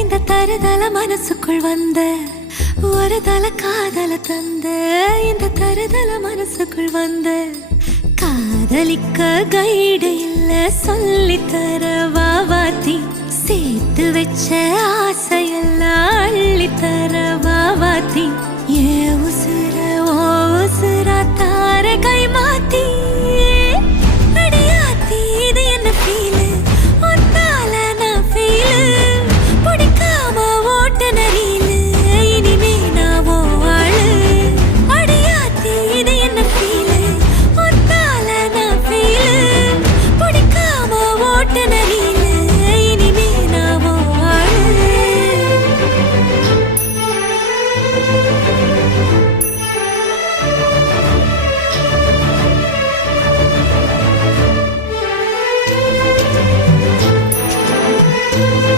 இந்த தருதல மனசுக்குள் வந்த ஒரு தல காதல தந்த இந்த தருதல மனசுக்குள் வந்த காதலிக்க கைடு இல்ல சொல்லித்தர வாவாத்தி சேர்த்து வச்ச ஆசையெல்லாம் அள்ளித்தர வாவாத்தி